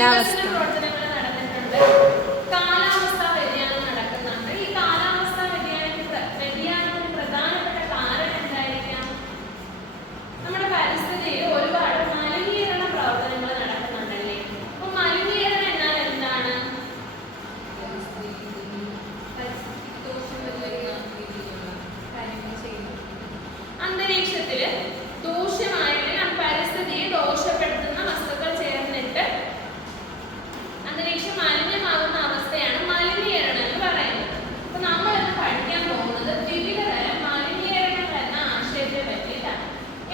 കാലാവസ്ഥ പ്രവർത്തനങ്ങൾ നടന്നിട്ടുണ്ട്. കാലാവസ്ഥാ വ്യതിയാനം നടക്കുന്നുണ്ട്. ഈ കാലാവസ്ഥാ വ്യതിയാനത്തിന് പ്രധാനപ്പെട്ട കാരണം എന്തായിരിക്കാം? നമ്മുടെ പരിസ്ഥിതിയിൽ ഒരുപാട് മലിനീകരണ പ്രവർത്തനങ്ങൾ നടക്കുന്നുണ്ടല്ലേ. അപ്പൊ മലിനീകരണം എന്നാൽ എന്താണ്? അന്തരീക്ഷത്തില് ദൂഷ്യമായ പരിസ്ഥിതിയെ ദോഷപ്പെടുത്തുന്ന വസ്തുക്കൾ ചേർന്നിട്ട് അന്തരീക്ഷം മലിനമാകുന്ന അവസ്ഥയാണ് മലിനീകരണം എന്ന് പറയുന്നത്. അപ്പൊ നമ്മൾ ഇന്ന് പഠിക്കാൻ പോകുന്നത് വിവിധ തരം മലിനീകരണങ്ങൾ എന്ന ആശയത്തെ പറ്റിയിട്ടാണ്.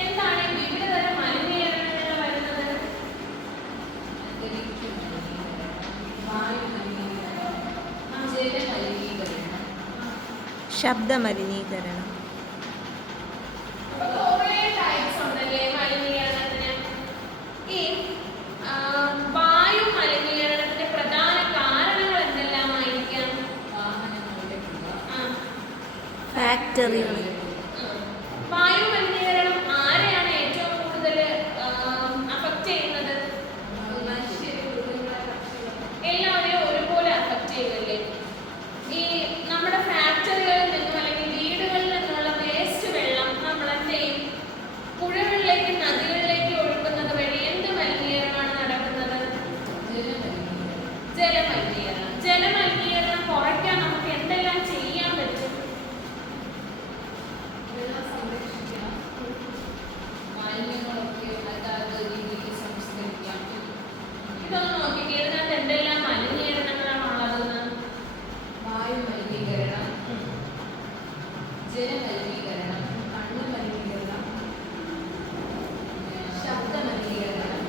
എന്താണ് ഈ വിവിധ തരം മലിനീകരണങ്ങൾ വരുന്നത്? ശബ്ദ മലിനീകരണം. കുറേ ടൈപ്സ് ഉണ്ടല്ലേ മലിനീകരണത്തിന്. ഈ വായു മലിനീകരണത്തിന്റെ പ്രധാന കാരണങ്ങൾ എന്തെല്ലാമായിരിക്കാം? ഫാക്ടറികൾ. വായു മലിനീകരണം ആരെയാണ് ഏറ്റവും കൂടുതൽ അഫക്റ്റ് ചെയ്യുന്നത്? എല്ലാവരെയും ഒരുപോലെ അഫക്റ്റ് ചെയ്യല്ലേ. ഈ നമ്മുടെ ഫാക്ടറികളിൽ നിന്നും അല്ലെങ്കിൽ വീടുകളിൽ നിന്നുള്ള വേസ്റ്റ് വെള്ളം നമ്മൾ എന്ത് ചെയ്യും? പുഴകളിലേക്ക് നദികളിലേക്ക് ഒഴുക്കുന്നത് വഴി എന്ത് മലിനീകരണമാണ് നടക്കുന്നത്? ജലമലിനീകരണം. ജലമലിനീകരണം കുറയ്ക്കാൻ നമുക്ക് എന്തെല്ലാം ചെയ്യാൻ പറ്റും? വെള്ളം സംരക്ഷിക്കണം, മാലിന്യങ്ങളൊക്കെ അതാത് രീതിയിൽ സംസ്കരിക്കാം. ഇതൊന്ന് നോക്കിക്കേ, ഇതിനകത്ത് എന്തെല്ലാം മലിനീകരണങ്ങളാണ് ഉള്ളതെന്ന്. വായു മലിനീകരണം, ജലമലിനീകരണം, മണ്ണ് മലിനീകരണം, ശബ്ദ മലിനീകരണം,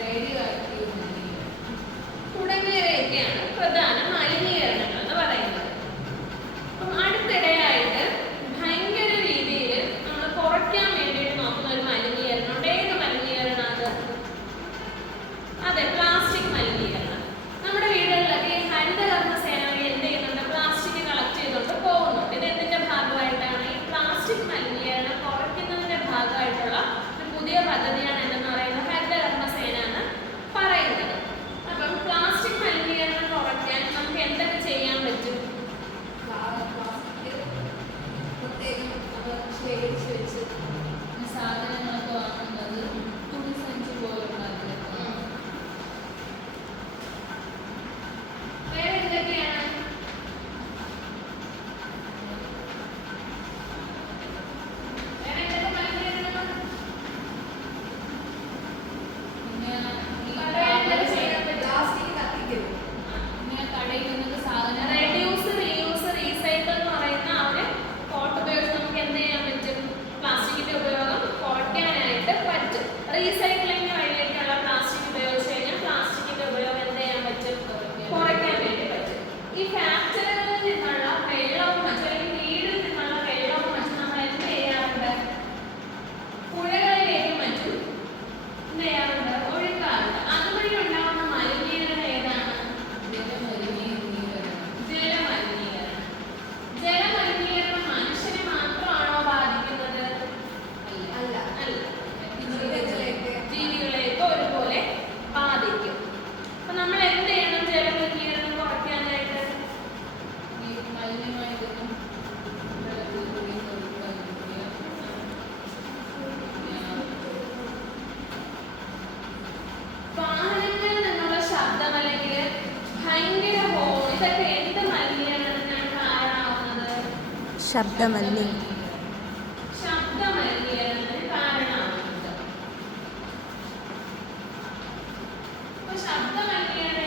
റേഡിയോ ആക്റ്റീവ് മലിനീകരണം തുടങ്ങിയവയൊക്കെയാണ് പ്രധാന മലിനീകരണങ്ങൾ എന്ന് പറയുന്നത്. അപ്പം അടുത്തിടെയായിട്ട് ഭയങ്കര രീതിയിൽ നമ്മൾ കുറയ്ക്കാൻ വേണ്ടിയിട്ട് നോക്കുന്ന ഒരു മലിനീകരണമുണ്ട്. ഏത് മലിനീകരണം അത്? അതെ, പ്ലാസ്റ്റിക് മലിനീകരണം. നമ്മുടെ വീടുകളിലൊക്കെ ഹരിതകർമ്മ സേനകൾ എന്ത് ചെയ്യുന്നുണ്ട്? പ്ലാസ്റ്റിക് കളക്ട് ചെയ്തുകൊണ്ട് പോകുന്നുണ്ട്. ഇത് എന്തിന്റെ ഭാഗമായിട്ടാണ്? ഈ പ്ലാസ്റ്റിക് മലിനീകരണം കുറയ്ക്കുന്നതിന്റെ ഭാഗമായിട്ടുള്ള ഒരു പുതിയ പദ്ധതിയാണ് എന്തെന്ന് പറയുന്നത് ഹരിതകർമ്മ സേന എന്ന് പറയുന്നത്. അപ്പം പ്ലാസ്റ്റിക് മലിനീകരണം കുറയ്ക്കാൻ നമുക്ക് എന്തൊക്കെ ചെയ്യാൻ പറ്റും? ശേഖരിച്ച് വെച്ച് സാധനങ്ങളൊക്കെ വാങ്ങുന്നത് തുണി സഞ്ചി പോലുള്ള വേറെ എന്തൊക്കെയാണ്? വേറെ എന്തൊക്കെ മലിനീകരണം? കടയിൽ നിന്നൊക്കെ സാധനം റെഡ്യൂസ്, റീയൂസ്, റീസൈക്കിൾ എന്ന് പറയുന്ന ആ ഒരു കോട്ട് ഉപയോഗിച്ച് നമുക്ക് എന്ത് ചെയ്യാൻ പറ്റും? പ്ലാസ്റ്റിക്കിന്റെ ഉപയോഗം കുറയ്ക്കാനായിട്ട് പറ്റും. റീസൈക്ലിംഗ് വഴിയൊക്കെയുള്ള പ്ലാസ്റ്റിക് ഉപയോഗിച്ച് കഴിഞ്ഞാൽ പ്ലാസ്റ്റിക്കിന്റെ ഉപയോഗം എന്ത് ചെയ്യാൻ പറ്റും? കുറയ്ക്കാൻ വേണ്ടി പറ്റും. ഈ ഫാക്ടറികളിൽ നിന്നുള്ള വെള്ളവും മറ്റും അല്ലെങ്കിൽ വീടിൽ നിന്നുള്ള വെള്ളവും മറ്റും നമ്മൾ എന്ത് ചെയ്യാറുണ്ട്? പുഴകളിലേക്കും മറ്റും എന്ത് ചെയ്യാറുണ്ട്? ഒഴുക്കാറുണ്ട്. അതുവഴി ഉണ്ടാകുന്ന മലിനീകരണം ഏതാണ്? ജലമലിനീകരണം. ജലമലിനീകരണം മനുഷ്യനെ മാത്രമാണോ ബാധിക്കുന്നത്? അല്ല, ജീവികളെയൊക്കെ ഒരുപോലെ ബാധിക്കും. അപ്പൊ നമ്മൾ എന്ത് ചെയ്യണം ജലമലിനീകരണം കുറയ്ക്കാനായിട്ട്? വാഹനങ്ങളിൽ നിന്നുള്ള ശബ്ദം അല്ലെങ്കിൽ ഭയങ്കര ഹോൺ, ഇതൊക്കെ എന്ത് മലിനീകരണത്തിനാണ് കാരണമാവുന്നത്? ശബ്ദ മലിനീകരണം. ശബ്ദ മലിനീകരണത്തിന് കാരണമാവുന്നത്. അപ്പൊ ശബ്ദ മലിനീകരണം